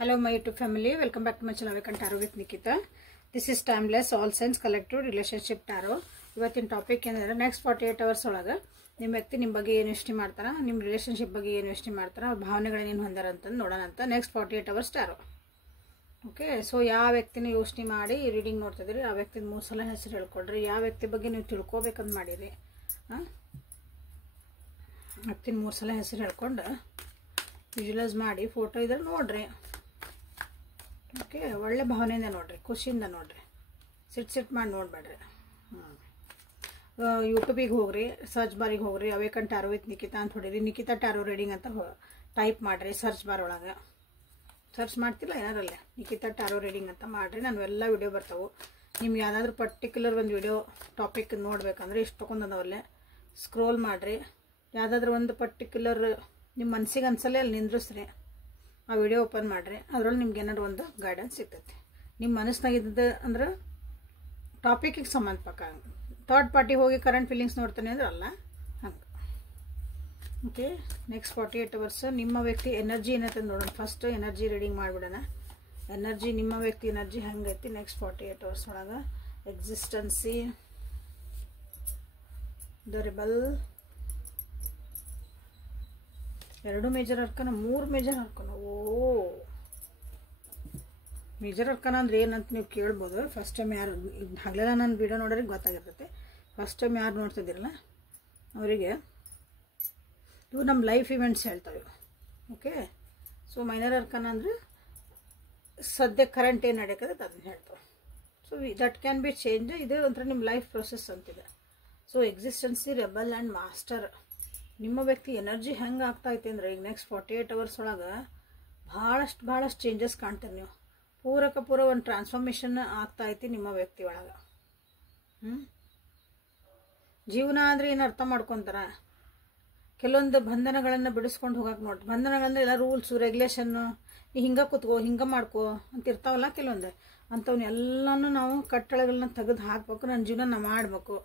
Hello my YouTube family, welcome back to my channel Tarot with Nikita. This is timeless all signs collective relationship tarot. ಇವತ್ತಿನ topic ಏನಂದ್ರೆ next 48 hours ಒಳಗೆ ನಿಮ್ಮ ವ್ಯಕ್ತಿ ನಿಮ್ಮ ಬಗ್ಗೆ ಏನು ಯೋಚನೆ ಮಾಡ್ತಾರ, ನಿಮ್ಮ ರಿಲೇಶನ್ಶಿಪ್ ಬಗ್ಗೆ ಏನು ಯೋಚನೆ ಮಾಡ್ತಾರ, ಅವ್ರ ಭಾವನೆಗಳನ್ನ ಏನು ಹೊಂದಾರ ಅಂತ ನೋಡೋಣ ಅಂತ ನೆಕ್ಸ್ಟ್ 48 ಅವರ್ಸ್ ಟಾರೋ. ಓಕೆ, ಸೊ ಯಾವ ವ್ಯಕ್ತಿನ ಯೋಚನೆ ಮಾಡಿ ರೀಡಿಂಗ್ ನೋಡ್ತಿದ್ರಿ ಆ ವ್ಯಕ್ತಿದ 3 ಸಲ ಹೆಸರು ಹೇಳ್ಕೊಡ್ರಿ. ಯಾವ ವ್ಯಕ್ತಿ ಬಗ್ಗೆ ನೀವು ತಿಳ್ಕೊಬೇಕಂತ ಮಾಡಿರಿ ವ್ಯಕ್ತಿನ 3 ಸಲ ಹೆಸರು ಹೇಳ್ಕೊಂಡು ವಿಜುವಲೈಸ್ ಮಾಡಿ ಫೋಟೋ ಇದ್ರೆ ನೋಡ್ರಿ. ಓಕೆ, ಒಳ್ಳೆ ಭಾವನೆಯಿಂದ ನೋಡ್ರಿ, ಖುಷಿಯಿಂದ ನೋಡ್ರಿ, ಸಿಟ್ ಮಾಡಿ ನೋಡ್ಬೇಡ್ರಿ. ಯೂಟ್ಯೂಬಿಗೆ ಹೋಗ್ರಿ, ಸರ್ಚ್ ಬಾರಿಗೆ ಹೋಗ್ರಿ, ಅವೇಕನ್ ಟಾರೋ ವಿತ್ ನಿಕಿತಾ ಅಂತ ಹೊಡೀರಿ. ನಿಕಿತಾ ಟಾರೋ ರೀಡಿಂಗ್ ಅಂತ ಟೈಪ್ ಮಾಡಿರಿ ಸರ್ಚ್ ಬಾರ್ ಒಳಗೆ. ಸರ್ಚ್ ಮಾಡ್ತಿಲ್ಲ ಏನಾರಲ್ಲೇ ನಿಕಿತಾ ಟಾರೋ ರೀಡಿಂಗ್ ಅಂತ ಮಾಡಿರಿ, ನಾನು ಎಲ್ಲ ವಿಡಿಯೋ ಬರ್ತಾವೆ. ನಿಮ್ಗೆ ಯಾವುದಾದ್ರೂ ಪರ್ಟಿಕ್ಯುಲರ್ ಒಂದು ವಿಡಿಯೋ ಟಾಪಿಕ್ ನೋಡ್ಬೇಕಂದ್ರೆ ಇಷ್ಟು ತೊಗೊಂಡದವಲ್ಲೇ ಸ್ಕ್ರೋಲ್ ಮಾಡಿರಿ. ಯಾವುದಾದ್ರೂ ಒಂದು ಪರ್ಟಿಕ್ಯುಲರ್ ನಿಮ್ಮ ಮನಸ್ಸಿಗೆ ಅನ್ಸಲ್ಲೇ ಅಲ್ಲಿ ನಿಂದ್ರಿಸ್ರಿ, ಆ ವಿಡಿಯೋ ಓಪನ್ ಮಾಡಿರಿ. ಅದರೊಳಗೆ ನಿಮ್ಗೆ ಏನಾದ್ರು ಒಂದು ಗೈಡೆನ್ಸ್ ಸಿಗ್ತೈತಿ. ನಿಮ್ಮ ಮನಸ್ಸಿನಾಗಿದ್ದ ಅಂದ್ರೆ ಟಾಪಿಕಿಗೆ ಸಂಬಂಧಪಟ್ಟ ಥರ್ಡ್ ಪಾರ್ಟಿ ಹೋಗಿ ಕರೆಂಟ್ ಫೀಲಿಂಗ್ಸ್ ನೋಡ್ತಾನೆ ಅಂದ್ರೆ ಅಲ್ಲ ಹಂಗೆ. ಓಕೆ, ನೆಕ್ಸ್ಟ್ 48 ಅವರ್ಸ್ ನಿಮ್ಮ ವ್ಯಕ್ತಿ ಎನರ್ಜಿ ಏನೈತೆ ನೋಡೋಣ. ಫಸ್ಟ್ ಎನರ್ಜಿ ರೀಡಿಂಗ್ ಮಾಡಿಬಿಡೋಣ. ಎನರ್ಜಿ, ನಿಮ್ಮ ವ್ಯಕ್ತಿ ಎನರ್ಜಿ ಹೆಂಗೈತಿ ನೆಕ್ಸ್ಟ್ 48 ಅವರ್ಸ್ ಒಳಗೆ. Existence, the rebel, 2 major arcana, 3 major arcana. Major arcana ಅಂದ್ರೆ ಏನಂತ ನೀವು ಕೇಳ್ಬೋದು. ಫಸ್ಟ್ ಟೈಮ್ ಯಾರು ಹಗಲೆಲ್ಲ ನಾನು ವಿಡಿಯೋ ನೋಡೋರಿಗೆ ಗೊತ್ತಾಗಿರ್ತೈತೆ. ಫಸ್ಟ್ ಟೈಮ್ ಯಾರು ನೋಡ್ತಿದ್ದೀರಲ್ಲ ಅವರಿಗೆ ಇವು ನಮ್ಮ ಲೈಫ್ ಇವೆಂಟ್ಸ್ ಹೇಳ್ತಾವೆ. ಓಕೆ, ಸೊ ಮೈನರ್ ಅರ್ಕನ ಅಂದರೆ ಸದ್ಯ ಕರೆಂಟ್ ಏನು ನಡೆಯೋಕ್ಕದ ಅದನ್ನ ಹೇಳ್ತಾವೆ. So that can be change. ಇದು ಒಂಥರ ನಿಮ್ಮ ಲೈಫ್ ಪ್ರೊಸೆಸ್ ಅಂತಿದೆ. So existence, rebel and master. ನಿಮ್ಮ ವ್ಯಕ್ತಿ ಎನರ್ಜಿ ಹೆಂಗೆ ಆಗ್ತಾಯಿದೆ ಅಂದರೆ ಈಗ ನೆಕ್ಸ್ಟ್ 48 ಅವರ್ಸ್ ಒಳಗೆ ಭಾಳಷ್ಟು ಚೇಂಜಸ್ ಕಾಣ್ತೀರಿ ನೀವು. ಪೂರ ಒಂದು ಟ್ರಾನ್ಸ್ಫಾರ್ಮೇಷನ್ ಆಗ್ತಾಯಿತಿ ನಿಮ್ಮ ವ್ಯಕ್ತಿ ಒಳಗೆ. ಜೀವನ ಅಂದರೆ ಏನು ಅರ್ಥ ಮಾಡ್ಕೊತಾರ. ಕೆಲವೊಂದು ಬಂಧನಗಳನ್ನು ಬಿಡಿಸ್ಕೊಂಡು ಹೋಗಕ್ಕೆ ನೋಡಿ. ಬಂಧನಗಳಂದ್ರೆ ಎಲ್ಲ ರೂಲ್ಸು ರೆಗ್ಯುಲೇಷನ್ನು, ನೀ ಹಿಂಗೆ ಕೂತ್ಕೋ, ಹಿಂಗೆ ಮಾಡ್ಕೋ ಅಂತ ಇರ್ತಾವಲ್ಲ ಕೆಲವೊಂದು. ಅಂಥವನ್ನೆಲ್ಲನೂ ನಾವು ಕಟ್ಟಳೆಗಳನ್ನ ತೆಗೆದು ಹಾಕ್ಬೇಕು. ನನ್ನ ಜೀವನ ನಾ ಮಾಡಬೇಕು,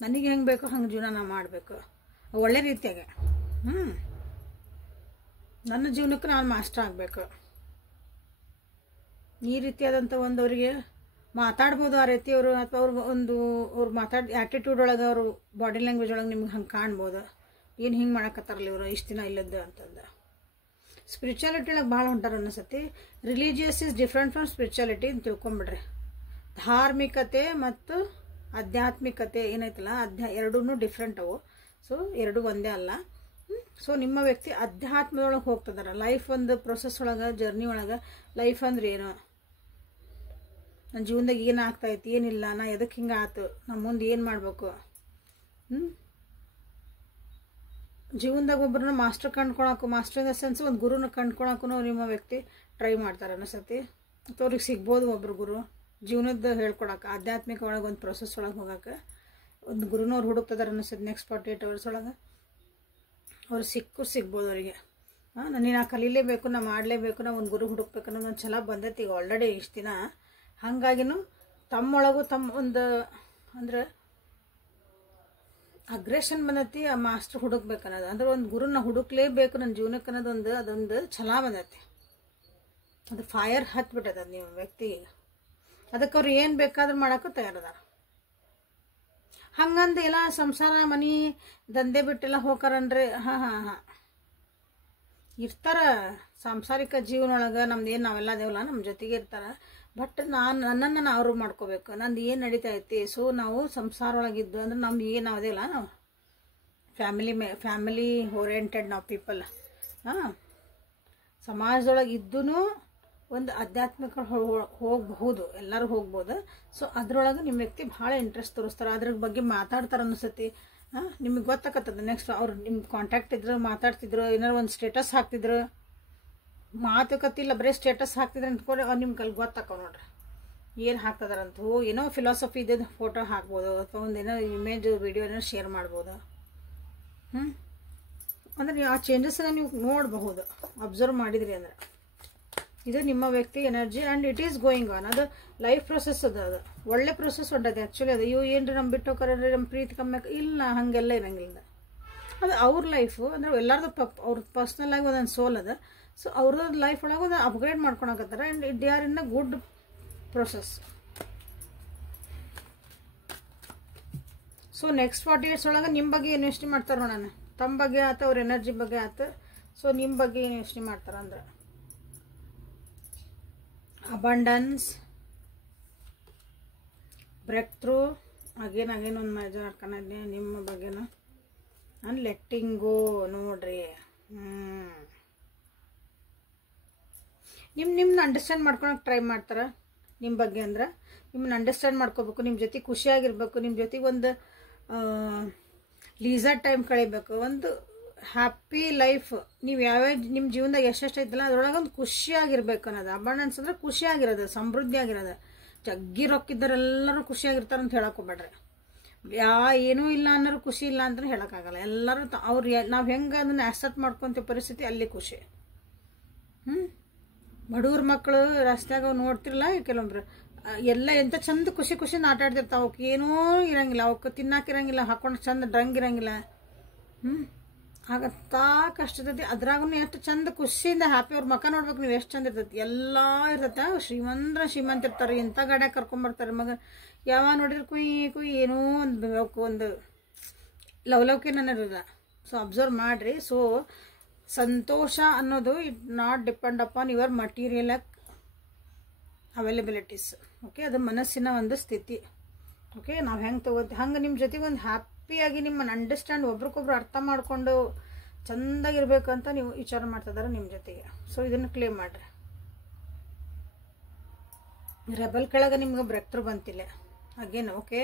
ನನಗೆ ಹೆಂಗೆ ಬೇಕೋ ಹಂಗೆ ಜೀವನ ನಾ ಮಾಡಬೇಕು ಒಳ್ಳೆ ರೀತಿಯಾಗೆ. ನನ್ನ ಜೀವನಕ್ಕೆ ನಾನು ಮಾಸ್ಟರ್ ಆಗಬೇಕು. ಈ ರೀತಿಯಾದಂಥ ಒಂದು ಅವರಿಗೆ ಮಾತಾಡ್ಬೋದು ಆ ರೀತಿ ಅವರು, ಅಥವಾ ಅವ್ರು ಆ್ಯಟಿಟ್ಯೂಡ್ ಒಳಗೆ ಅವರು ಬಾಡಿ ಲ್ಯಾಂಗ್ವೇಜ್ ಒಳಗೆ ನಿಮ್ಗೆ ಹಂಗೆ ಕಾಣ್ಬೋದು. ಏನು ಹಿಂಗೆ ಮಾಡಕತ್ತಾರಲ್ಲ ಇವರು ಇಷ್ಟು ದಿನ ಇಲ್ಲದ್ದು ಅಂತಂದು. ಸ್ಪಿರಿಚುಯಾಲಿಟಿ ಒಳಗೆ ಭಾಳ ಹೊಂಟಾರ ಅನ್ನಿಸತಿ. Religious is different from spirituality ಅಂತ ತಿಳ್ಕೊಂಬಿಡ್ರಿ. ಧಾರ್ಮಿಕತೆ ಮತ್ತು ಆಧ್ಯಾತ್ಮಿಕತೆ ಏನೈತಲ್ಲ ಎರಡೂ ಡಿಫ್ರೆಂಟ್ ಅವು. ಸೊ ಎರಡು ಒಂದೇ ಅಲ್ಲ. ಸೊ ನಿಮ್ಮ ವ್ಯಕ್ತಿ ಅಧ್ಯಾತ್ಮದೊಳಗೆ ಹೋಗ್ತದಾರ. ಲೈಫ್ ಒಂದು ಪ್ರೊಸೆಸ್ ಒಳಗೆ, ಜರ್ನಿ ಒಳಗೆ. ಲೈಫ್ ಅಂದ್ರೆ ಏನು, ನನ್ನ ಜೀವನದಾಗ ಏನು ಆಗ್ತಾಯಿತ್ತು, ಏನಿಲ್ಲ, ನಾ ಎದಕ್ಕೆ ಹಿಂಗೆ ಆಯ್ತು, ನಮ್ಮ ಮುಂದೆ ಏನು ಮಾಡಬೇಕು. ಜೀವನದಾಗ ಒಬ್ಬರನ್ನ ಮಾಸ್ಟರ್ ಕಂಡ್ಕೊಳಕು, ಮಾಸ್ಟರ್ ಇನ್ ದ ಸೆನ್ಸ್ ಒಂದು ಗುರುನ ಕಂಡ್ಕೊಳಕ್ಕೂ ನಿಮ್ಮ ವ್ಯಕ್ತಿ ಟ್ರೈ ಮಾಡ್ತಾರೆ ಅನಿಸತಿ. ಅಥವಾ ಅವ್ರಿಗೆ ಸಿಗ್ಬೋದು ಒಬ್ಬರು ಗುರು ಜೀವನದ ಹೇಳ್ಕೊಳಕ್ಕೆ. ಆಧ್ಯಾತ್ಮಿಕ ಒಳಗೆ ಒಂದು ಪ್ರೊಸೆಸ್ ಒಳಗೆ ಹೋಗಕ್ಕೆ ಒಂದು ಗುರುನವ್ರು ಹುಡುಕ್ತಿದಾರೆ ಅನಿಸುತ್ತೆ ನೆಕ್ಸ್ಟ್ 48 ಅವರ್ಸ್ ಒಳಗೆ. ಅವ್ರು ಸಿಗ್ಬೋದು ಅವರಿಗೆ. ನನಗೆ ನಾ ಕಲೀಲೇಬೇಕು, ನಾ ಮಾಡಲೇಬೇಕು, ನಾ ಒಂದು ಗುರು ಹುಡುಕ್ಬೇಕು ಅನ್ನೋ ಒಂದು ಛಲ ಬಂದೈತಿ ಈಗ ಆಲ್ರೆಡಿ ಇಷ್ಟು ದಿನ. ಹಾಗಾಗಿನೂ ತಮ್ಮೊಳಗೂ ಒಂದು ಅಂದ್ರೆ ಅಗ್ರೆಷನ್ ಬಂದೈತಿ. ಆ ಮಾಸ್ಟರ್ ಹುಡುಕ್ಬೇಕು ಅನ್ನೋದು ಅಂದ್ರೆ ಒಂದು ಗುರುನ ಹುಡುಕ್ಲೇಬೇಕು ನನ್ನ ಜೀವನಕ್ಕೆ ಅನ್ನೋದೊಂದು ಅದೊಂದು ಛಲ ಬಂದೈತಿ. ಅದು ಫೈರ್ ಹತ್ಬಿಟ್ಟದ ನಿಮ್ಮ ವ್ಯಕ್ತಿಗೆ. ಅದಕ್ಕೆ ಅವ್ರು ಏನು ಬೇಕಾದ್ರೂ ಮಾಡೋಕ್ಕೂ ತಯಾರದಾರ. ಹಂಗಂದು ಎಲ್ಲ ಸಂಸಾರ ಮನೆ ದಂಧೆ ಬಿಟ್ಟೆಲ್ಲ ಹೋಗಾರನ್ರಿ. ಹಾಂ ಇರ್ತಾರ ಸಾಂಸಾರಿಕ ಜೀವನ ಒಳಗೆ. ನಮ್ದು ಏನು ನಾವೆಲ್ಲ ದೇವಲ್ಲ ನಮ್ಮ ಜೊತೆಗೆ ಇರ್ತಾರೆ. ಬಟ್ ನನ್ನನ್ನು ಅವರು ಮಾಡ್ಕೋಬೇಕು, ನಂದು ಏನು ನಡೀತಾ ಐತಿ. ಸೊ ನಾವು ಸಂಸಾರ ಒಳಗಿದ್ದು ಅಂದ್ರೆ ನಮ್ದು ಏನು ಅದೇಲ್ಲ, ನಾವು ಫ್ಯಾಮಿಲಿ ಓರಿಯೆಂಟೆಡ್ ನಾವು ಪೀಪಲ್. ಸಮಾಜದೊಳಗೆ ಇದ್ದೂ ಒಂದು ಆಧ್ಯಾತ್ಮಿಕ ಹೋಗಬಹುದು, ಎಲ್ಲರೂ ಹೋಗ್ಬೋದು. ಸೊ ಅದ್ರೊಳಗೆ ನಿಮ್ಮ ವ್ಯಕ್ತಿ ಭಾಳ ಇಂಟ್ರೆಸ್ಟ್ ತೋರಿಸ್ತಾರೆ, ಅದ್ರ ಬಗ್ಗೆ ಮಾತಾಡ್ತಾರೆ ಅನಿಸತಿ. ನಿಮಗೆ ಗೊತ್ತಾಗತ್ತದ. ನೆಕ್ಸ್ಟ್ ಅವ್ರು ನಿಮ್ಮ ಕಾಂಟ್ಯಾಕ್ಟ್ ಇದ್ರು, ಮಾತಾಡ್ತಿದ್ರು, ಏನಾರು ಒಂದು ಸ್ಟೇಟಸ್ ಹಾಕ್ತಿದ್ರು, ಮಾತುಕತಿಲ್ಲ ಬರೀ ಸ್ಟೇಟಸ್ ಹಾಕ್ತಿದ್ರು ಅಂದ್ಕೊಂಡು ಅವ್ರು ನಿಮ್ಗೆ ಅಲ್ಲಿ ಗೊತ್ತಾಕವ್ ನೋಡ್ರಿ ಏನು ಹಾಕ್ತದಾರಂತ. ಏನೋ ಫಿಲಾಸಫಿ ಇದ್ದಿದ್ದು ಫೋಟೋ ಹಾಕ್ಬೋದು, ಅಥವಾ ಒಂದು ಏನೋ ಇಮೇಜ್ ವಿಡಿಯೋ ಏನೋ ಶೇರ್ ಮಾಡ್ಬೋದು. ಅಂದ್ರೆ ಆ ಚೇಂಜಸ್ಸನ್ನು ನೀವು ನೋಡಬಹುದು ಅಬ್ಸರ್ವ್ ಮಾಡಿದ್ರಿ ಅಂದ್ರೆ. ಇದು ನಿಮ್ಮ ವ್ಯಕ್ತಿ energy and it is going on. ಅದು ಲೈಫ್ ಪ್ರೊಸೆಸ್ ಅದು ಒಳ್ಳೆ ಪ್ರೊಸೆಸ್ ಹೊಂಟೈತೆ ಆ್ಯಕ್ಚುಲಿ. ಅದು ಏನರಿ ನಮ್ಮ ಬಿಟ್ಟು ಹೋಗ್ರಿ ನಮ್ಮ ಪ್ರೀತಿ ಕಮ್ಮಿ ಇಲ್ಲ, ಹಾಗೆಲ್ಲ ಇರಂಗಿಲ್ಲ. ಅದು ಅವ್ರ ಲೈಫು ಅಂದರೆ ಎಲ್ಲರದು ಅವ್ರ ಪರ್ಸ್ನಲ್ ಆಗಿ ಒಂದೊಂದು ಸೋಲ್ ಅದ. ಸೊ ಅವ್ರದ್ದು ಲೈಫ್ ಒಳಗೆ ಒಂದು ಅಪ್ಗ್ರೇಡ್ ಮಾಡ್ಕೊಳಕತ್ತಾರೆ and they are in a good process. So next 40 years ಒಳಗೆ ನಿಮ್ಮ ಬಗ್ಗೆ ಏನು ಯೋಚನೆ ಮಾಡ್ತಾರೆ ನೋಡೋಣ. ತಮ್ಮ ಬಗ್ಗೆ ಆಯ್ತು, ಅವ್ರ ಎನರ್ಜಿ ಬಗ್ಗೆ ಆಯ್ತು. ಸೊ ನಿಮ್ಮ ಬಗ್ಗೆ ಏನು ಯೋಚನೆ ಮಾಡ್ತಾರೆ ಅಂದ್ರೆ ಅಬಂಡನ್ಸ್, ಬ್ರೇಕ್ ಥ್ರೂ, ಅಗೇನ್ ಒಂದು ಮೇಜರ್ ಹಾಕೊಂಡಿದ್ದೆ ನಿಮ್ಮ ಬಗ್ಗೆನ. ನಾನು ಲೆಟ್ಟಿಂಗ್ ಗೋ ನೋಡ್ರಿ. ನಿಮ್ಮನ್ನ ಅಂಡರ್ಸ್ಟ್ಯಾಂಡ್ ಮಾಡ್ಕೊಳಕ್ಕೆ ಟ್ರೈ ಮಾಡ್ತಾರೆ ನಿಮ್ಮ ಬಗ್ಗೆ. ಅಂದ್ರೆ ನಿಮ್ಮನ್ನ ಅಂಡರ್ಸ್ಟ್ಯಾಂಡ್ ಮಾಡ್ಕೋಬೇಕು, ನಿಮ್ಮ ಜೊತೆ ಖುಷಿಯಾಗಿರ್ಬೇಕು, ನಿಮ್ಮ ಜೊತೆಗೆ ಒಂದು ಲೀಸರ್ ಟೈಮ್ ಕಳಿಬೇಕು, ಒಂದು ಹ್ಯಾಪಿ ಲೈಫ್. ನೀವು ಯಾವ್ಯಾವ ನಿಮ್ಮ ಜೀವನದಾಗ ಎಷ್ಟೆಷ್ಟು ಐತಲ್ಲ ಅದ್ರೊಳಗೆ ಒಂದು ಖುಷಿಯಾಗಿರ್ಬೇಕು ಅನ್ನೋದು. ಅಬಂಡನ್ಸ್ ಅಂದ್ರೆ ಖುಷಿಯಾಗಿರೋದು, ಸಮೃದ್ಧಿ ಆಗಿರೋದು. ಜಗ್ಗಿ ರೊಕ್ಕಿದ್ದರೆಲ್ಲರೂ ಖುಷಿಯಾಗಿರ್ತಾರೆ ಅಂತ ಹೇಳಕ್ಕೆ ಹೋಗ್ಬೇಡ್ರಿ. ಏನೂ ಇಲ್ಲ ಅನ್ನೋರು ಖುಷಿ ಇಲ್ಲ ಅಂತ ಹೇಳೋಕ್ಕಾಗಲ್ಲ. ಎಲ್ಲರೂ ನಾವು ಹೆಂಗೆ ಅದನ್ನು ಆಕ್ಸೆಪ್ಟ್ ಮಾಡ್ಕೊತ ಪರಿಸ್ಥಿತಿ ಅಲ್ಲಿ ಖುಷಿ. ಬಡವ್ರ ಮಕ್ಕಳು ರಸ್ತೆಯಾಗ ನೋಡ್ತಿರಲ್ಲ ಕೆಲವೊಬ್ರು, ಎಲ್ಲ ಎಂತ ಚಂದ ಖುಷಿ ಆಟ ಆಡ್ತಿರ್ತಾವೆ. ಅವಕ್ಕೆ ಏನೂ ಇರಂಗಿಲ್ಲ, ಅವಕ್ಕೆ ತಿನ್ನಾಕಿರಂಗಿಲ್ಲ, ಹಾಕೊಂಡು ಚಂದ ಡ್ರಂಗ್ ಇರಂಗಿಲ್ಲ. ಆಗತ್ತಾ ಕಷ್ಟದೈತಿ. ಅದ್ರಾಗೂ ಎಷ್ಟು ಚಂದ ಖುಷಿಯಿಂದ ಹ್ಯಾಪಿ. ಅವ್ರ ಮಕ್ಕ ನೋಡ್ಬೇಕು ನೀವು, ಎಷ್ಟು ಚಂದ ಇರ್ತೈತಿ. ಎಲ್ಲ ಇರ್ತೈತೆ. ಶ್ರೀಮಂತ ಇರ್ತಾರೆ, ಇಂಥ ಗಾಡ್ಯಾಗ ಕರ್ಕೊಂಬರ್ತಾರೆ ಮಗ. ಯಾವಾಗ ನೋಡಿದ್ರೆ ಕುಯ್ ಏನೋ ಒಂದು ಲವಲವಿಕೆ ನನಗಿರಲ್ಲ. ಸೊ ಅಬ್ಸರ್ವ್ ಮಾಡಿರಿ. ಸೊ ಸಂತೋಷ ಅನ್ನೋದು it not depend upon your material availabilities. Okay, ಅದು ಮನಸ್ಸಿನ ಒಂದು ಸ್ಥಿತಿ. ಓಕೆ, ನಾವು ಹೆಂಗೆ ತಗೋತೀವಿ ಹಂಗೆ ನಿಮ್ಮ ಜೊತೆಗೆ ಒಂದು ಹ್ಯಾಪಿಯಾಗಿ ನಿಮ್ಮನ್ನು ಅಂಡರ್ಸ್ಟ್ಯಾಂಡ್, ಒಬ್ರಿಗೊಬ್ರು ಅರ್ಥ ಮಾಡಿಕೊಂಡು ಚೆಂದಾಗಿರ್ಬೇಕು ಅಂತ ನೀವು ವಿಚಾರ ಮಾಡ್ತಿದ್ದಾರೆ ನಿಮ್ಮ ಜೊತೆಗೆ. ಸೊ ಇದನ್ನು ಕ್ಲೇಮ್ ಮಾಡಿರಿ. ರೆಬಲ್ ಕೆಳಗೆ ನಿಮ್ಗೆ ಬ್ರೇಕ್ ಥ್ರೂ ಬಂತಿಲ್ಲ ಅಗೇನ್. ಓಕೆ,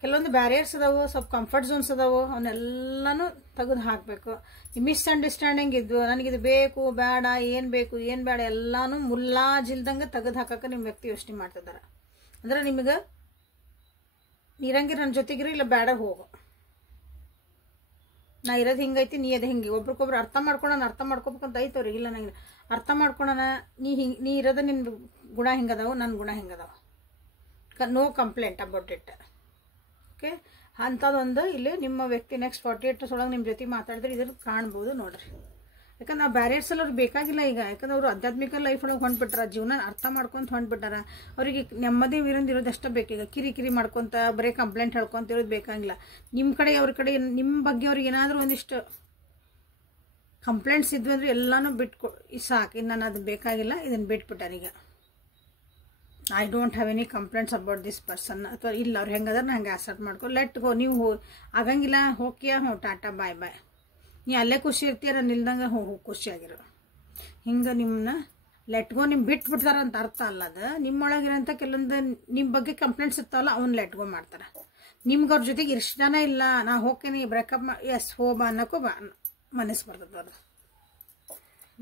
ಕೆಲವೊಂದು ಬ್ಯಾರಿಯರ್ಸ್ ಅದಾವು, ಸ್ವಲ್ಪ ಕಂಫರ್ಟ್ ಝೋನ್ಸ್ ಅದಾವು, ಅವನ್ನೆಲ್ಲನೂ ತೆಗೆದು ಹಾಕಬೇಕು. ಮಿಸ್ಅಂಡರ್ಸ್ಟ್ಯಾಂಡಿಂಗ್ ಇದ್ವು, ನನಗಿದು ಬೇಕು ಬೇಡ, ಏನು ಬೇಕು ಏನು ಬೇಡ ಎಲ್ಲನೂ ಮುಲ್ಲಾಜಿಲ್ದಂಗೆ ತೆಗೆದು ಹಾಕಕ್ಕೆ ನಿಮ್ಮ ವ್ಯಕ್ತಿ ಯೋಚನೆ ಮಾಡ್ತಿದ್ದಾರೆ. ಅಂದ್ರೆ ನಿಮಗೆ ನೀರಂಗಿರ ನನ್ನ ಜೊತೆಗಿರಿ, ಇಲ್ಲ ಬೇಡ ಹೋಗು, ನಾ ಇರೋದು ಹಿಂಗೈತಿ, ನೀ ಅದು ಹಿಂಗೆ. ಒಬ್ರಿಗೊಬ್ರು ಅರ್ಥ ಮಾಡ್ಕೋಬೇಕಂತ ಐತೆ ಅವ್ರಿಗೆ. ಇಲ್ಲ ನಂಗೆ ಅರ್ಥ ಮಾಡ್ಕೊಳೋಣ, ನೀ ಇರೋದು ನಿನ್ನ ಗುಣ ಹಿಂಗದಾವು, ನನ್ನ ಗುಣ ಹಿಂಗದಾವ. No complaint about it. Okay, ಅಂಥದ್ದೊಂದು ಇಲ್ಲಿ ನಿಮ್ಮ ವ್ಯಕ್ತಿ ನೆಕ್ಸ್ಟ್ 48 years ಒಳಗೆ ನಿಮ್ಮ ಜೊತೆ ಮಾತಾಡಿದ್ರೆ ಇದನ್ನು ಕಾಣ್ಬೋದು ನೋಡ್ರಿ. ಯಾಕಂದ್ರೆ ಆ ಬ್ಯಾರಿಯರ್ಸ್ ಎಲ್ಲ ಅವ್ರಿಗೆ ಬೇಕಾಗಿಲ್ಲ ಈಗ. ಯಾಕಂದ್ರೆ ಅವರು ಆಧ್ಯಾತ್ಮಿಕ ಲೈಫ್ ಒಳಗೆ ಹೊಂಟ್ಬಿಟ್ಟಾರ, ಜೀವನ ಅರ್ಥ ಮಾಡ್ಕೊಂತ ಹೊಂಟ್ಬಿಟ್ಟಾರ. ಅವರಿಗೆ ನೆಮ್ಮದಿ ಇರೋದು ಅಷ್ಟೇ ಬೇಕೀಗ. ಕಿರಿ ಮಾಡ್ಕೊತ ಬರೀ ಕಂಪ್ಲೇಂಟ್ ಹೇಳ್ಕೊಂತ ಇರೋದು ಬೇಕಾಗಿಲ್ಲ. ನಿಮ್ಮ ಕಡೆ ಅವ್ರ ಕಡೆ ನಿಮ್ಮ ಬಗ್ಗೆ ಅವ್ರಿಗೆ ಏನಾದರೂ ಒಂದಿಷ್ಟು ಕಂಪ್ಲೇಂಟ್ಸ್ ಇದ್ವು ಅಂದರೆ ಎಲ್ಲನೂ ಸಾಕು, ಇನ್ನು ನಾನು ಅದು ಬೇಕಾಗಿಲ್ಲ, ಇದನ್ನು ಬಿಟ್ಬಿಟ್ಟಾರೀಗ. I don't have any complaints about this person. ಅಥವಾ ಇಲ್ಲ ಅವ್ರು ಹೆಂಗದಾರ ನಾ ಹಂಗೆ ಆಕ್ಸೆಪ್ಟ್ ಮಾಡ್ಕೊ, ಲೆಟ್ ಗೋ. ನೀವು ಆಗಂಗಿಲ್ಲ, ಹೋಗ್ಯಾ, ಟಾಟಾ ಬಾಯ್ ಬಾಯ್. ನೀ ಅಲ್ಲೇ ಖುಷಿ ಇರ್ತೀಯ, ನಾನು ಇಲ್ದಂಗೆ ಖುಷಿಯಾಗಿರೋ. ಹಿಂಗೆ ನಿಮ್ಮನ್ನ ಲೆಟ್ ಗೋ. ನಿಮ್ಗೆ ಬಿಟ್ಬಿಡ್ತಾರ ಅಂತ ಅರ್ಥ ಅಲ್ಲ. ಅದು ನಿಮ್ಮೊಳಗಿರೋಂಥ ಕೆಲವೊಂದು ನಿಮ್ಮ ಬಗ್ಗೆ ಕಂಪ್ಲೇಂಟ್ಸ್ ಇರ್ತಾವಲ್ಲ, ಅವ್ನು ಲೆಟ್ ಗೋ ಮಾಡ್ತಾರೆ. ನಿಮ್ಗೆ ಅವ್ರ ಜೊತೆಗೆ ಇಷ್ಟನೇ ಇಲ್ಲ, ನಾ ಹೋಗ್ತೇನೆ, ಬ್ರೇಕಪ್ ಎಸ್ ಹೋಬಾ ಅನ್ನೋಕ್ಕೂ ಮನಸ್ಸು ಬರ್ತದೆ ಅವ್ರದ್ದು.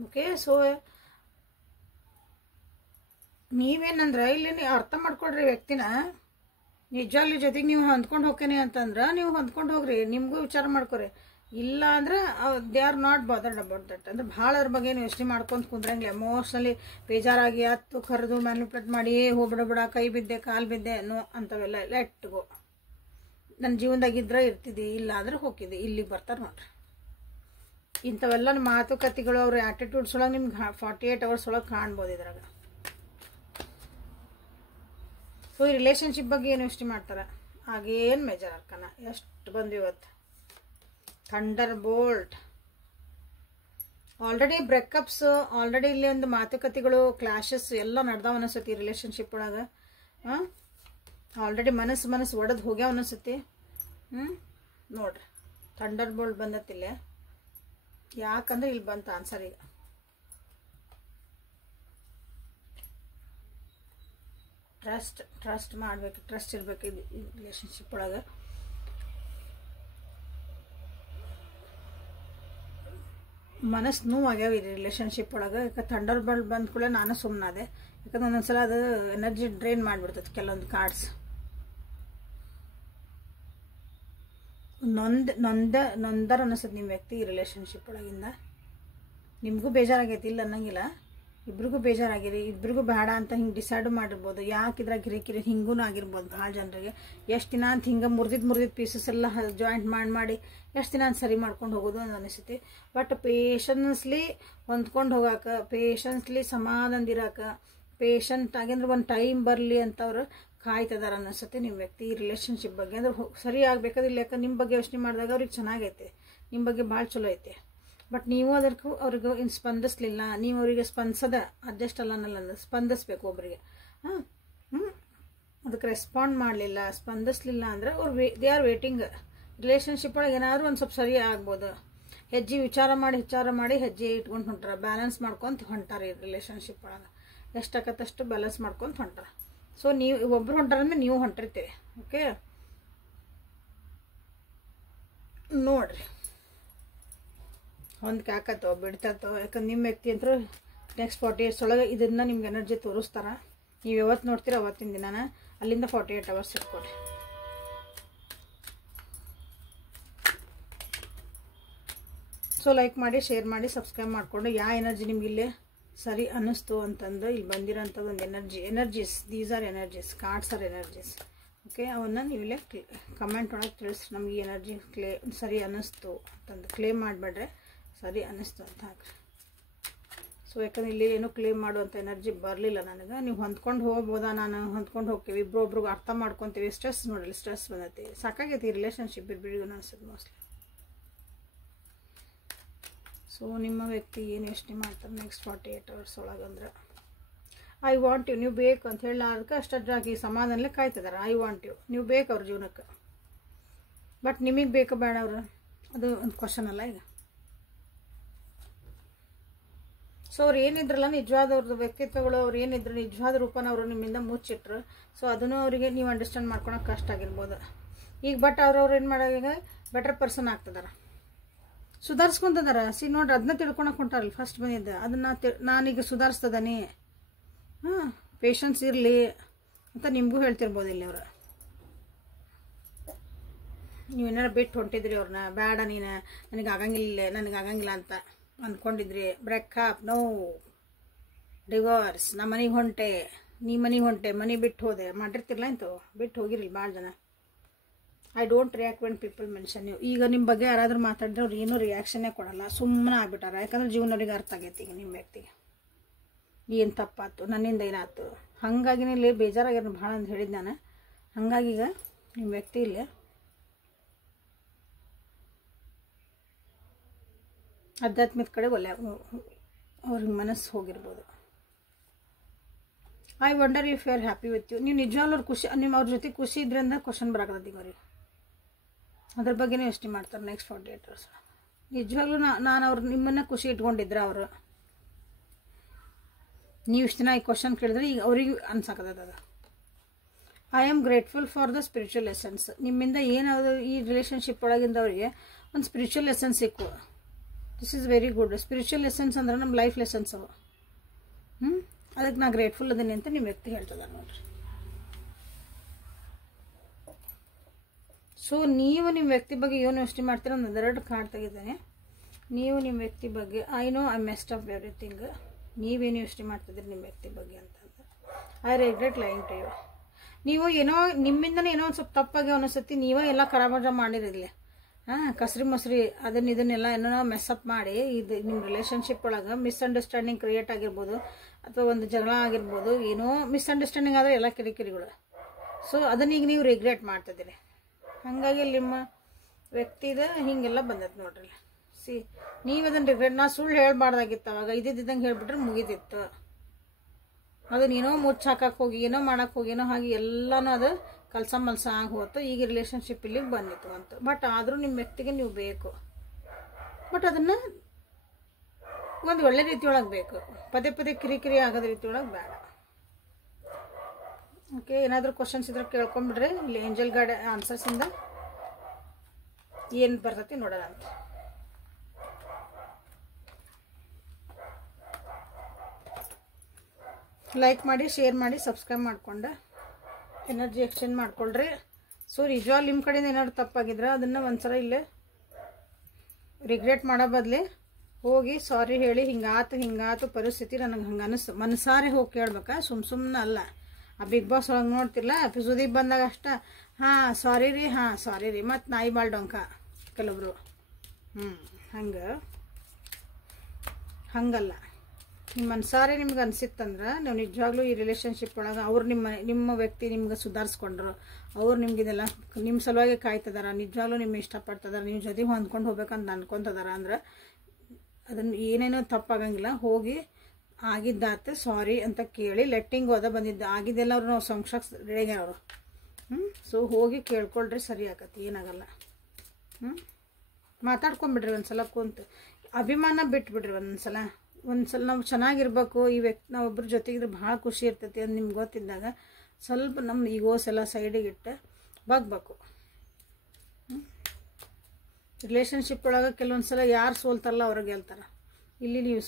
ಓಕೆ, ಸೊ ನೀವೇನಂದ್ರೆ ಇಲ್ಲಿ ನೀವು ಅರ್ಥ ಮಾಡ್ಕೊಳ್ರಿ ವ್ಯಕ್ತಿನ. ನಿಜವಾಗ್ಲಿ ಜೊತೆಗೆ ನೀವು ಹೊಂದ್ಕೊಂಡು ಹೋಗ್ತೇನೆ ಅಂತಂದ್ರೆ ನೀವು ಹೊಂದ್ಕೊಂಡು ಹೋಗ್ರಿ, ನಿಮಗೂ ವಿಚಾರ ಮಾಡ್ಕೊರಿ. ಇಲ್ಲ ಅಂದ್ರೆ they are not bothered about that. ಅಂದ್ರೆ ಭಾಳ ಅದ್ರ ಬಗ್ಗೆ ಯೋಚನೆ ಮಾಡ್ಕೊಂಡು ಕುಂದ್ರಂಗಿಲ್ಲ. ಎಮೋಷ್ನಲಿ ಬೇಜಾರಾಗಿ ಹತ್ತು ಕರೆದು ಮ್ಯಾನಿಪುಲೇಟ್ ಮಾಡಿ ಹೋಗ್ಬಿಡ, ಕೈ ಬಿದ್ದೆ ಕಾಲು ಬಿದ್ದೆ ನೋ ಅಂಥವೆಲ್ಲ ಲೆಟ್ ಗೋ. ನನ್ನ ಜೀವನದಾಗಿದ್ರೆ ಇರ್ತಿದ್ದಿ, ಇಲ್ಲ ಅಂದ್ರೆ ಹೋಗಿದ್ದೆ, ಇಲ್ಲಿಗೆ ಬರ್ತಾರೆ ನೋಡ್ರಿ. ಇಂಥವೆಲ್ಲ ಮಾತುಕತೆಗಳು ಅವ್ರ ಆ್ಯಟಿಟ್ಯೂಡ್ಸ್ ಒಳಗೆ ನಿಮ್ಗೆ 48 hours ಒಳಗೆ ಕಾಣ್ಬೋದು ಇದ್ರಾಗ. ಸೊ ಈ ರಿಲೇಷನ್ಶಿಪ್ ಬಗ್ಗೆ ಏನು ಯೋಚನೆ ಮಾಡ್ತಾರೆ, ಹಾಗೇನು ಮೇಜರ್ ಅರ್ಕನ ಎಷ್ಟು ಬಂದು ಇವತ್ತು. Thunder bolt. Already breakups, already ಇಲ್ಲಿ ಒಂದು ಮಾತುಕತೆಗಳು, ಕ್ಲಾಶಸ್ ಎಲ್ಲ ನಡೆದಾವ ಅನಿಸುತ್ತೆ ಈ ರಿಲೇಷನ್ಶಿಪ್ ಒಳಗೆ. ಆಲ್ರೆಡಿ ಮನಸ್ಸು ಒಡೆದು ಹೋಗ್ಯಾವ ಅನಿಸುತ್ತೆ. ನೋಡ್ರಿ, ಥಂಡರ್ ಬೋಲ್ಟ್ ಬಂದತ್ತಿಲ್ಲ. ಯಾಕಂದ್ರೆ ಇಲ್ಲಿ ಬಂತ ಆನ್ಸರ್ ಈಗ. ಟ್ರಸ್ಟ್ ಮಾಡಬೇಕು, ಟ್ರಸ್ಟ್ ಇರಬೇಕು ಇದು ರಿಲೇಷನ್ಶಿಪ್ ಒಳಗೆ. ಮನಸ್ಸು ನೋವಾಗ್ಯಾವ ಈ ರಿಲೇಷನ್ಶಿಪ್ ಒಳಗೆ. ಯಾಕೆ ಥಂಡರ್ ಬೋಲ್ಟ್ ಬಂದ ಕೂಡ ನಾನು ಸುಮ್ಮನಾದೆ. ಯಾಕಂದ್ರೆ ಒಂದೊಂದ್ಸಲ ಅದು ಎನರ್ಜಿ ಡ್ರೈನ್ ಮಾಡಿಬಿಡ್ತದೆ ಕೆಲವೊಂದು ಕಾರ್ಡ್ಸ್. ನೊಂದರ ಅನಿಸುತ್ತೆ ನಿಮ್ಮ ವ್ಯಕ್ತಿ ಈ ರಿಲೇಷನ್ಶಿಪ್ ಒಳಗಿಂದ. ನಿಮಗೂ ಬೇಜಾರಾಗೈತಿ, ಇಲ್ಲ ಅನ್ನಂಗಿಲ್ಲ. ಇಬ್ರಿಗೂ ಬೇಜಾರಾಗಿರಿ, ಇಬ್ರಿಗೂ ಬೇಡ ಅಂತ ಹಿಂಗೆ ಡಿಸೈಡ್ ಮಾಡಿರ್ಬೋದು. ಯಾಕೆ ಇದ್ರಾಗ ಕಿರಿಕಿರಿ ಹಿಂಗೂ ಆಗಿರ್ಬೋದು ಭಾಳ ಜನರಿಗೆ. ಎಷ್ಟು ದಿನ ಅಂತ ಹಿಂಗೆ ಮುರಿದಿದ್ದು ಪೀಸಸ್ ಎಲ್ಲ ಜಾಯಿಂಟ್ ಮಾಡಿ ಎಷ್ಟು ದಿನ ಅಂತ ಸರಿ ಮಾಡ್ಕೊಂಡು ಹೋಗೋದು ಅಂತ ಅನಿಸ್ತೈತಿ. ಬಟ್ ಪೇಷನ್ಸ್ಲಿ ಹೊಂದ್ಕೊಂಡು ಹೋಗಾಕ, ಪೇಷನ್ಸ್ಲಿ ಸಮಾಧಾನದಿರಾಕ, ಪೇಷಂಟ್ ಆಗಿಂದ್ರೆ ಒಂದು ಟೈಮ್ ಬರಲಿ ಅಂತ ಅವ್ರು ಕಾಯ್ತಿದಾರ ಅನ್ನಿಸುತ್ತೆ ನಿಮ್ಮ ವ್ಯಕ್ತಿ ಈ ರಿಲೇಷನ್ಶಿಪ್ ಬಗ್ಗೆ. ಅಂದ್ರೆ ಸರಿ ಆಗಬೇಕಾದಿಲ್ಲ, ಯಾಕೆ ನಿಮ್ಮ ಬಗ್ಗೆ ಯೋಚನೆ ಮಾಡಿದಾಗ ಅವ್ರಿಗೆ ಚೆನ್ನಾಗೈತೆ, ನಿಮ್ಮ ಬಗ್ಗೆ ಭಾಳ ಚಲೋ ಐತೆ. ಬಟ್ ನೀವು ಅದಕ್ಕೂ ಅವ್ರಿಗೂ ಇನ್ನು ಸ್ಪಂದಿಸ್ಲಿಲ್ಲ, ನೀವು ಅವರಿಗೆ ಸ್ಪಂದಿಸದ ಅಡ್ಜಸ್ಟ್ ಅಲ್ಲ ಸ್ಪಂದಿಸ್ಬೇಕು ಒಬ್ಬರಿಗೆ. ಅದಕ್ಕೆ ರೆಸ್ಪಾಂಡ್ ಮಾಡಲಿಲ್ಲ, ಸ್ಪಂದಿಸ್ಲಿಲ್ಲ ಅಂದ್ರೆ ಅವ್ರು ದೇ ಆರ್ ವೇಟಿಂಗ್. ರಿಲೇಷನ್ಶಿಪ್ ಒಳಗೆ ಏನಾದರೂ ಒಂದು ಸ್ವಲ್ಪ ಸರಿ ಆಗ್ಬೋದು. ವಿಚಾರ ಮಾಡಿ ಹೆಜ್ಜೆ ಇಟ್ಕೊಂಡು ಹೊಂಟಾರ, ಬ್ಯಾಲೆನ್ಸ್ ಮಾಡ್ಕೊಂತ ಹೊಂಟಾರೆ ಈ ರಿಲೇಷನ್ಶಿಪ್ ಒಳಗೆ. ಎಷ್ಟಾಗತ್ತಷ್ಟು ಬ್ಯಾಲೆನ್ಸ್ ಮಾಡ್ಕೊಂತ ಹೊಂಟಾರ. ಸೊ ನೀವು ಒಬ್ರು ಹೊಂಟಾರಂದ್ರೆ ನೀವು ಹೊಂಟಿರ್ತೀರಿ. ಓಕೆ, ನೋಡ್ರಿ ಹೊಂದಕ್ಕೆ ಹಾಕತ್ತೋ ಬಿಡ್ತತ್ತೋ. ಯಾಕಂದ್ರೆ ನಿಮ್ಮ ವ್ಯಕ್ತಿ ಅಂತೂ ನೆಕ್ಸ್ಟ್ 48 ಒಳಗೆ ಇದನ್ನ ನಿಮ್ಗೆ ಎನರ್ಜಿ ತೋರಿಸ್ತಾರ. ನೀವು ಯಾವತ್ತು ನೋಡ್ತೀರ ಅವತ್ತಿನ ದಿನಾನ ಅಲ್ಲಿಂದ 48 hours ಇಟ್ಕೊಡಿ. ಸೊ ಲೈಕ್ ಮಾಡಿ, ಶೇರ್ ಮಾಡಿ, ಸಬ್ಸ್ಕ್ರೈಬ್ ಮಾಡಿಕೊಂಡು ಯಾವ ಎನರ್ಜಿ ನಿಮ್ಗೆ ಇಲ್ಲೇ ಸರಿ ಅನ್ನಿಸ್ತು ಅಂತಂದು ಇಲ್ಲಿ ಬಂದಿರೋಂಥದ್ದು ಒಂದು energies, these are energies, cards are energies. Okay, ಅವನ್ನ ನೀವಿಲ್ಲೇ ಕಮೆಂಟ್ ಒಳಗೆ ತಿಳಿಸ್ರಿ. ನಮ್ಗೆ ಈ ಎನರ್ಜಿ ಸರಿ ಅನ್ನಿಸ್ತು ಅಂತಂದು ಕ್ಲೇಮ್ ಮಾಡಿಬಿಡ್ರೆ ಸರಿ ಅನ್ನಿಸ್ತು ಅಂತ ಹಾಕ್ರಿ. ಸೊ ಯಾಕಂದ್ರೆ ಇಲ್ಲಿ ಏನೂ ಕ್ಲೇಮ್ ಮಾಡುವಂಥ ಎನರ್ಜಿ ಬರಲಿಲ್ಲ ನನಗೆ. ನೀವು ಹೊಂದ್ಕೊಂಡು ಹೋಗ್ಬೋದಾ, ನಾನು ಹೊಂದ್ಕೊಂಡು ಹೋಗ್ತೀವಿ, ಇಬ್ಬರೊಬ್ರಿಗೆ ಅರ್ಥ ಮಾಡ್ಕೊತೀವಿ. ಸ್ಟ್ರೆಸ್ ನೋಡಿರಿ, ಸ್ಟ್ರೆಸ್ ಬಂದೈತಿ, ಸಾಕಾಗೈತಿ ಈ ರಿಲೇಷನ್ಶಿಪ್ ಇಬ್ಬರಿಗೂ ಅನಿಸುತ್ತೆ ಮೋಸ್ಟ್ಲಿ. ಸೊ ನಿಮ್ಮ ವ್ಯಕ್ತಿ ಏನು ಯೋಚನೆ ಮಾಡ್ತಾರೆ ನೆಕ್ಸ್ಟ್ 48 hours ಒಳಗಂದ್ರೆ ಐ ವಾಂಟ್ ಯು, ನೀವು ಬೇಕು ಅಂತ ಹೇಳಿ ಅದಕ್ಕೆ ಅಷ್ಟಾಗಿ ಸಮಾಧಾನಲೇ ಕಾಯ್ತಿದ್ದಾರೆ. ಐ ವಾಂಟ್ ಯು, ನೀವು ಬೇಕು ಅವ್ರ ಜೀವನಕ್ಕೆ. ಬಟ್ ನಿಮಗೆ ಬೇಕು ಬೇಡ ಅವರು, ಅದು ಒಂದು ಕ್ವಶನ್ ಅಲ್ಲ ಈಗ. ಸೊ ಅವ್ರು ಏನಿದ್ರಲ್ಲ ನಿಜವಾದವ್ರದ್ದು ವ್ಯಕ್ತಿತ್ವಗಳು, ಅವ್ರು ಏನಿದ್ರು ನಿಜವಾದ ರೂಪನ ಅವರು ನಿಮ್ಮಿಂದ ಮುಚ್ಚಿಟ್ರು. ಸೊ ಅದನ್ನು ಅವರಿಗೆ ನೀವು ಅಂಡರ್ಸ್ಟ್ಯಾಂಡ್ ಮಾಡ್ಕೊಳಕ್ಕೆ ಕಷ್ಟ ಆಗಿರ್ಬೋದು ಈಗ. ಬಟ್ ಅವ್ರವ್ರು ಏನು ಮಾಡೋಈಗ ಬೆಟರ್ ಪರ್ಸನ್ ಆಗ್ತದಾರ, ಸುಧಾರಿಸ್ಕೊಂತದಾರ. ನೋಡ್ರಿ ಅದನ್ನ ತಿಳ್ಕೊಳಕ್ಕೆ ಹೊಂಟಾರಲ್ಲ ಫಸ್ಟ್ ಬಂದಿದ್ದ, ಅದನ್ನ ನಾನೀಗ ಸುಧಾರಿಸ್ತದಾನೆ. ಪೇಷನ್ಸ್ ಇರಲಿ ಅಂತ ನಿಮಗೂ ಹೇಳ್ತಿರ್ಬೋದು ಇಲ್ಲಿ ಅವರು. ನೀವೇನಾರು ಬಿಟ್ಟು ಹೊಂಟಿದ್ರಿ ಅವ್ರನ್ನ, ಬೇಡ ನೀನು ನನಗೆ ಆಗಂಗಿಲ್ಲ ಅಂತ ಅಂದ್ಕೊಂಡಿದ್ರಿ, ಬ್ರೇಕಪ್, ನೋ, ಡಿವೋರ್ಸ್, ನಾ ಮನೆಗೆ ಹೊಂಟೆ, ನೀ ಮನೆಗೆ ಹೊಂಟೆ, ಮನೆ ಬಿಟ್ಟು ಹೋದೆ ಮಾಡಿರ್ತಿರ್ಲ ಇಂತು, ಬಿಟ್ಟು ಹೋಗಿರಲಿ ಭಾಳ ಜನ. I don't react when people mention you. ಈಗ ನಿಮ್ಮ ಬಗ್ಗೆ ಯಾರಾದರೂ ಮಾತಾಡಿದ್ರೆ ಅವ್ರು ಏನೂ ರಿಯಾಕ್ಷನ್ನೇ ಕೊಡಲ್ಲ, ಸುಮ್ಮನೆ ಆಗ್ಬಿಟ್ಟಾರ. ಯಾಕಂದ್ರೆ ಜೀವನವ್ರಿಗೆ ಅರ್ಥ ಆಗೈತಿ ಈಗ ನಿಮ್ಮ ವ್ಯಕ್ತಿಗೆ ಏನು ತಪ್ಪಾಯ್ತು, ನನ್ನಿಂದ ಏನಾಯ್ತು. ಹಾಗಾಗಿ ಇಲ್ಲಿ ಬೇಜಾರಾಗ್ಯಾರ ಭಾಳ ಅಂತ ಹೇಳಿದ್ದು ನಾನು. ಹಾಗಾಗಿ ಈಗ ನಿಮ್ಮ ವ್ಯಕ್ತಿ ಇಲ್ಲಿ ಆಧ್ಯಾತ್ಮಿಕ ಕಡೆ ಒಳ್ಳೆ ಅವ್ರಿಗೆ ಮನಸ್ಸು ಹೋಗಿರ್ಬೋದು. I wonder if you are happy with you. ನೀವು ನಿಜವಾಗ್ಲೂ ಅವ್ರ ಖುಷಿ, ನೀವು ಅವ್ರ ಜೊತೆ ಖುಷಿ ಇದ್ರಿಂದ ಕ್ವಶನ್ ಬರಾಕತ್ತದ ಈಗ ಅವ್ರಿಗೆ. ಅದ್ರ ಬಗ್ಗೆನೇ ಯೋಚನೆ ಮಾಡ್ತಾರೆ ನೆಕ್ಸ್ಟ್ 48 hours. ನಿಜವಾಗ್ಲೂ ನಾನು ಅವ್ರು ನಿಮ್ಮನ್ನು ಖುಷಿ ಇಟ್ಕೊಂಡಿದ್ರೆ ಅವರು, ನೀವು ಇಷ್ಟು ದಿನ ಈ ಕ್ವಶನ್ ಕೇಳಿದ್ರೆ ಈಗ ಅವ್ರಿಗೆ ಅನ್ಸಾಕತ್ತದ ಅದು. I am grateful for the spiritual lessons. ನಿಮ್ಮಿಂದ ಏನಾದ್ರು ಈ ರಿಲೇಷನ್ಶಿಪ್ ಒಳಗಿಂದ ಅವರಿಗೆ ಒಂದು ಸ್ಪಿರಿಚುವಲ್ ಲೆಸನ್ಸ್ ಸಿಕ್ಕು. This is very good. Spiritual lessons ಅಂದ್ರೆ ನಮ್ಮ ಲೈಫ್ ಲೆಸನ್ಸ್ ಅವು. ಅದಕ್ಕೆ ನಾ ಗ್ರೇಟ್ಫುಲ್ ಅದೀನಿ ಅಂತ ನಿಮ್ಮ ವ್ಯಕ್ತಿ ಹೇಳ್ತದ ನೋಡ್ರಿ. ಸೊ ನೀವು ನಿಮ್ಮ ವ್ಯಕ್ತಿ ಬಗ್ಗೆ ಏನು ಯೋಚನೆ ಮಾಡ್ತೀರ, ಒಂದು 2 ಕಾರ್ಡ್ ತೆಗಿದ್ದೇನೆ. ನೀವು ನಿಮ್ಮ ವ್ಯಕ್ತಿ ಬಗ್ಗೆ I know I messed up everything. ನೀವೇನು ಯೋಚನೆ ಮಾಡ್ತಿದ್ದೀರಿ ನಿಮ್ಮ ವ್ಯಕ್ತಿ ಬಗ್ಗೆ ಅಂತಂದ್ರೆ I regret lying to you. ನೀವು ಏನೋ ನಿಮ್ಮಿಂದನೇ ಏನೋ ಒಂದು ಸ್ವಲ್ಪ ತಪ್ಪಾಗಿ ಅನಿಸುತ್ತೆ, ನೀವೇ ಎಲ್ಲ ಖರಾಬಾಜ ಮಾಡಿರಿರಲಿ. ಕಸ್ರಿ ಮೊಸರಿ ಇದನ್ನೆಲ್ಲ ಏನೋ ಮೆಸ್ಅಪ್ ಮಾಡಿ ಇದು ನಿಮ್ಮ ರಿಲೇಷನ್ಶಿಪ್ ಒಳಗೆ ಮಿಸ್ಅಂಡರ್ಸ್ಟ್ಯಾಂಡಿಂಗ್ ಕ್ರಿಯೇಟ್ ಆಗಿರ್ಬೋದು, ಅಥವಾ ಒಂದು ಜಗಳ ಆಗಿರ್ಬೋದು. ಏನೋ ಮಿಸ್ಅಂಡರ್ಸ್ಟ್ಯಾಂಡಿಂಗ್ ಆದರೆ ಎಲ್ಲ ಕಿರಿಕಿರಿಗಳು. ಸೊ ಅದನ್ನೀಗ ನೀವು ರಿಗ್ರೆಟ್ ಮಾಡ್ತಿದ್ದೀರಿ. ಹಾಗಾಗಿ ನಿಮ್ಮ ವ್ಯಕ್ತಿದ ಹೀಗೆಲ್ಲ ಬಂದೈತೆ ನೋಡ್ರಿ. ನೀವು ಅದನ್ನು ರಿಗ್ರೆಟ್, ನಾ ಸುಳ್ಳು ಹೇಳ್ಬಾರ್ದಾಗಿತ್ತು ಅವಾಗ, ಇದ್ದಿದ್ದಂಗೆ ಹೇಳ್ಬಿಟ್ರೆ ಮುಗಿದಿತ್ತು. ಅದನ್ನೇನೋ ಮುಚ್ಚಾಕಕ್ಕೆ ಹೋಗಿ ಏನೋ ಮಾಡೋಕ್ಕೆ ಹೋಗಿ ಏನೋ ಹಾಗೆ ಎಲ್ಲನೂ ಅದು ಕಲಸ ಮಲ್ಸ ಆಗಿ ಹೋಯ್ತು. ಈಗ ರಿಲೇಷನ್ಶಿಪ್ ಇಲ್ಲಿಗೆ ಬಂದಿತ್ತು ಅಂತ. ಬಟ್ ಆದರೂ ನಿಮ್ಮ ವ್ಯಕ್ತಿಗೆ ನೀವು ಬೇಕು. ಬಟ್ ಅದನ್ನು ಒಂದು ಒಳ್ಳೆ ರೀತಿಯೊಳಗೆ ಬೇಕು, ಪದೇ ಪದೇ ಕಿರಿಕಿರಿ ಆಗೋದ ರೀತಿಯೊಳಗೆ ಬೇಡ. ಓಕೆ, ಏನಾದರೂ ಕ್ವಶನ್ಸ್ ಇದ್ರೆ ಕೇಳ್ಕೊಂಬಿಡ್ರಿ. ಇಲ್ಲಿ ಏಂಜಲ್ ಗಾರ್ಡ್ ಆನ್ಸರ್ಸಿಂದ ಏನು ಬರ್ತೈತಿ ನೋಡೋಣ ಅಂತ. ಲೈಕ್ ಮಾಡಿ, ಶೇರ್ ಮಾಡಿ, ಸಬ್ಸ್ಕ್ರೈಬ್ ಮಾಡಿಕೊಂಡು ಎನರ್ಜಿ ಎಕ್ಸ್ಚೇಂಜ್ ಮಾಡ್ಕೊಳ್ರಿ. ಸೊ ನಿಜವಾಗ್ಲೂ ನಿಮ್ಮ ಕಡೆಯಿಂದ ಏನಾದ್ರು ತಪ್ಪಾಗಿದ್ರೆ ಅದನ್ನು ಒಂದ್ಸಲ ಇಲ್ಲೇ ರಿಗ್ರೆಟ್ ಮಾಡೋ ಬದಲಿ ಹೋಗಿ ಸಾರಿ ಹೇಳಿ ಹಿಂಗಾತು ಪರಿಸ್ಥಿತಿ ನನಗೆ ಹಂಗೆ ಅನಿಸ್ತು. ಮನಸಾರೆ ಹೋಗಿ ಕೇಳ್ಬೇಕಾ, ಸುಮ್ಮನೆ ಅಲ್ಲ. ಆ ಬಿಗ್ ಬಾಸ್ ಒಳಗೆ ನೋಡ್ತಿಲ್ಲ, ಸುದೀಪ್ ಬಂದಾಗ ಅಷ್ಟ ಹಾಂ ಸಾರಿ ರೀ ಮತ್ತು ನಾಯಿ ಬಾಳ್ಡೊಂಕ ಕೆಲವೊಬ್ರು. ಹಂಗಲ್ಲ. ನಿಮ್ಮ ಮನಸಾರೆ ನಿಮ್ಗೆ ಅನಿಸಿತ್ತಂದ್ರೆ ನೀವು ನಿಜವಾಗ್ಲೂ ಈ ರಿಲೇಷನ್ಶಿಪ್ ಒಳಗೆ ಅವ್ರು ನಿಮ್ಮ ವ್ಯಕ್ತಿ ನಿಮ್ಗೆ ಸುಧಾರಿಸ್ಕೊಂಡ್ರು, ಅವ್ರು ನಿಮ್ಗಿದೆಲ್ಲ ನಿಮ್ಮ ಸಲುವಾಗಿ ಕಾಯ್ತದಾರ, ನಿಜವಾಗ್ಲೂ ನಿಮ್ಮ ಇಷ್ಟಪಡ್ತದಾರ, ನೀವು ಜೊತೆ ಹೊಂದ್ಕೊಂಡು ಹೋಗ್ಬೇಕಂತ ಅನ್ಕೊತದಾರ ಅಂದ್ರೆ ಅದನ್ನು ಏನೇನೋ ತಪ್ಪಾಗಂಗಿಲ್ಲ. ಹೋಗಿ ಆಗಿದ್ದಾತ ಸಾರಿ ಅಂತ ಕೇಳಿ ಲೆಟ್ಟಿಂಗ್ ಹೋದ ಬಂದಿದ್ದು ಆಗಿದ್ದೆಲ್ಲ ಅವ್ರು ನಾವು ಸಂಸಾರಕ್ಕೆ ರೆಡಿಯಾಗ್ಯಾರ ಅವರು. ಸೊ ಹೋಗಿ ಕೇಳ್ಕೊಳ್ರಿ, ಸರಿ ಆಗತ್ತೆ, ಏನಾಗಲ್ಲ. ಮಾತಾಡ್ಕೊಂಬಿಡ್ರಿ ಒಂದ್ಸಲ ಕುಂತು, ಅಭಿಮಾನ ಬಿಟ್ಬಿಡ್ರಿ ಒಂದ್ಸಲ ನಾವು ಚೆನ್ನಾಗಿರ್ಬೇಕು, ಈ ವ್ಯಕ್ತಿ ನಾವೊಬ್ಬರ ಜೊತೆಗಿದ್ರೆ ಭಾಳ ಖುಷಿ ಇರ್ತೈತಿ ಅಂತ ನಿಮ್ಗೆ ಗೊತ್ತಿದ್ದಾಗ ಸ್ವಲ್ಪ ನಮ್ಮ ಈಗೋಸ್ ಎಲ್ಲ ಸೈಡಿಗೆ ಇಟ್ಟು ಬಗ್ಬೇಕು. ರಿಲೇಷನ್ಶಿಪ್ ಒಳಗೆ ಕೆಲವೊಂದು ಸಲ ಯಾರು ಸೋಲ್ತಾರಲ್ಲ ಅವ್ರಿಗೆ ಗೆಲ್ತಾರೆ. ಇಲ್ಲಿ ನೀವು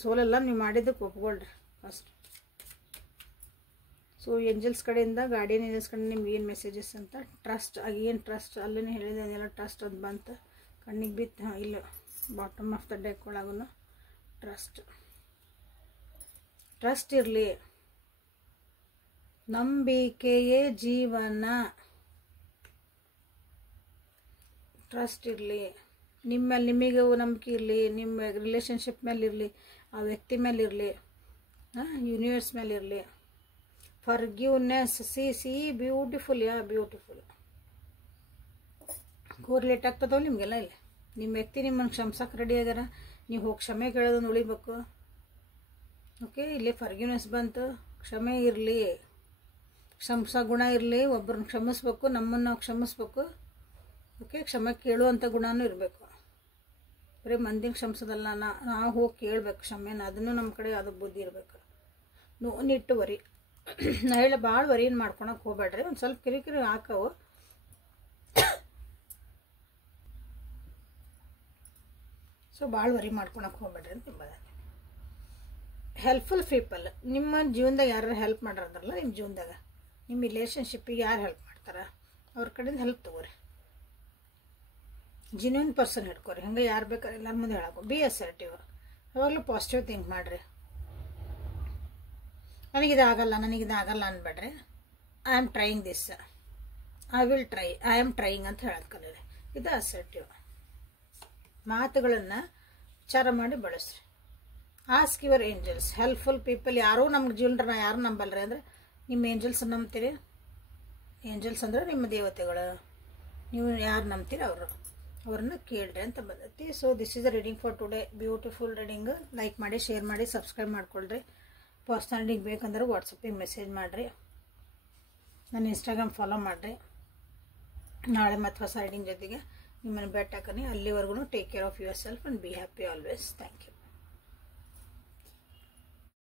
ಸೋಲಲ್ಲ, ನೀವು ಮಾಡಿದ್ದಕ್ಕೆ ಒಪ್ಕೊಳ್ರಿ ಫಸ್ಟ್. ಸೊ ಏಂಜಲ್ಸ್ ಕಡೆಯಿಂದ ಗಾರ್ಡಿಯನ್ ಏಂಜಲ್ಸ್ ಕಡೆ ನಿಮ್ಗೆ ಏನು ಮೆಸೇಜಸ್ ಅಂತ ಟ್ರಸ್ಟ್ ಏನು ಟ್ರಸ್ಟ್ ಅಲ್ಲೇ ಹೇಳಿದ್ದೇನೆಲ್ಲ ಟ್ರಸ್ಟ್ ಅದು ಬಂತು ಕಣ್ಣಿಗೆ ಬಿತ್ತು. ಇಲ್ಲ ಬಾಟಮ್ ಆಫ್ ದ ಡೆಕ್ ಒಳಗೂ ಟ್ರಸ್ಟ್ ಇರಲಿ. ನಂಬಿಕೆಯೇ ಜೀವನ. ಟ್ರಸ್ಟ್ ಇರಲಿ ನಿಮ್ಮಲ್ಲಿ, ನಿಮಗೆ ನಂಬಿಕೆ ಇರಲಿ, ನಿಮ್ಮ ರಿಲೇಷನ್ಶಿಪ್ ಮೇಲೆ ಇರಲಿ, ಆ ವ್ಯಕ್ತಿ ಮೇಲೆ ಇರಲಿ, ಯೂನಿವರ್ಸ್ ಮೇಲೆ ಇರಲಿ. ಫರ್ಗಿವ್ನೆಸ್, ಸಿ ಬ್ಯೂಟಿಫುಲ್, ಬ್ಯೂಟಿಫುಲ್ ಕೋರ್ಲೇಟ್ ಆಗ್ತದವ ನಿಮಗೆಲ್ಲ. ಇಲ್ಲ ನಿಮ್ಮ ವ್ಯಕ್ತಿ ನಿಮ್ಮನ್ನು ಕ್ಷಮಿಸಕ್ಕೆ ರೆಡಿ ಆಗ್ಯಾರ, ನೀವು ಹೋಗಿ ಕ್ಷಮೆ ಕೇಳೋದನ್ನು ಉಳಿಬೇಕು. ಓಕೆ, ಇಲ್ಲಿ ಫರ್ಗಿವ್ನೆಸ್ ಬಂತು. ಕ್ಷಮೆ ಇರಲಿ, ಕ್ಷಮಿಸೋ ಗುಣ ಇರಲಿ, ಒಬ್ಬರನ್ನ ಕ್ಷಮಿಸ್ಬೇಕು, ನಮ್ಮನ್ನು ನಾವು ಕ್ಷಮಿಸ್ಬೇಕು. ಓಕೆ, ಕ್ಷಮೆ ಕೇಳುವಂಥ ಗುಣನೂ ಇರಬೇಕು. ಬರೀ ಮಂದಿನ ಕ್ಷಮಿಸೋದಲ್ಲ, ನಾವು ಹೋಗಿ ಕೇಳಬೇಕು ಕ್ಷಮೆನ, ಅದನ್ನು ನಮ್ಮ ಕಡೆ ಅದು ಬುದ್ಧಿ ಇರಬೇಕು. ನಿಟ್ಟು ವರಿ ನಾ ಹೇಳ ಭಾಳ ವರಿಯನ್ನು ಮಾಡ್ಕೊಳಕ್ಕೆ ಹೋಗ್ಬೇಡ್ರಿ. ಒಂದು ಸ್ವಲ್ಪ ಕಿರಿಕಿರಿ ಹಾಕವು. ಸೊ ಭಾಳ ವರಿ ಮಾಡ್ಕೊಳಕ್ಕೆ ಹೋಗ್ಬೇಡ್ರಿ ಅಂತ ನಿಂಬದ. ಹೆಲ್ಪ್ಫುಲ್ ಪೀಪಲ್, ನಿಮ್ಮ ಜೀವನದಾಗ ಯಾರು ಹೆಲ್ಪ್ ಮಾಡ್ರಲ್ಲ, ನಿಮ್ಮ ಜೀವನದಾಗ ನಿಮ್ಮ ರಿಲೇಷನ್ಶಿಪ್ಪಿಗೆ ಯಾರು ಹೆಲ್ಪ್ ಮಾಡ್ತಾರೆ ಅವ್ರ ಕಡೆಯಿಂದ ಹೆಲ್ಪ್ ತೊಗೋರಿ. ಜಿನ್ಯೂನ್ ಪರ್ಸನ್ ಹಿಡ್ಕೊರಿ. ಹಂಗೆ ಯಾರು ಬೇಕಾದ್ರೆ ಎಲ್ಲರ ಮುಂದೆ ಹೇಳಬೇಕು. ಬಿ ಅಸರ್ಟಿವ್, ಯಾವಾಗಲೂ ಪಾಸಿಟಿವ್ ಥಿಂಕ್ ಮಾಡಿರಿ. ನನಗಿದಾಗಲ್ಲ ಅನ್ಬೇಡ್ರಿ. I am trying this, I will try, I am trying ಅಂತ ಹೇಳೋದು ಕಲೀರಿ. ಇದು ಅಸರ್ಟಿವ್. ಮಾತುಗಳನ್ನು ವಿಚಾರ ಮಾಡಿ ಬಳಸ್ರಿ. Ask your angels, helpful people. ಯಾರೂ ನಮ್ಮ ಜೀವನ ಯಾರು ನಂಬಲ್ರಿ ಅಂದರೆ ನಿಮ್ಮ ಏಂಜಲ್ಸ್ ನಂಬ್ತೀರಿ. ಏಂಜಲ್ಸ್ ಅಂದರೆ ನಿಮ್ಮ ದೇವತೆಗಳು, ನೀವು ಯಾರು ನಂಬ್ತೀರಿ ಅವ್ರನ್ನ ಕೇಳ್ರಿ ಅಂತ ಬಂದೈತಿ. So this is the reading for today. Beautiful reading. Like ಮಾಡಿ, ಶೇರ್ ಮಾಡಿ, ಸಬ್ಸ್ಕ್ರೈಬ್ ಮಾಡ್ಕೊಳ್ರಿ. ಪರ್ಸ್ನಲ್ ರೀಡಿಂಗ್ ಬೇಕಂದ್ರೆ ವಾಟ್ಸಪ್ಪಿಗೆ ಮೆಸೇಜ್ ಮಾಡಿರಿ. ನನ್ನ ಇನ್ಸ್ಟಾಗ್ರಾಮ್ ಫಾಲೋ ಮಾಡಿರಿ. ನಾಳೆ ಮತ್ತು ಹೊಸ ರೀಡಿಂಗ್ ಜೊತೆಗೆ ನಿಮ್ಮನ್ನು ಭೇಟಿ ಹಾಕನಿ. ಅಲ್ಲಿವರೆಗೂ take care of yourself and be happy always. Thank you.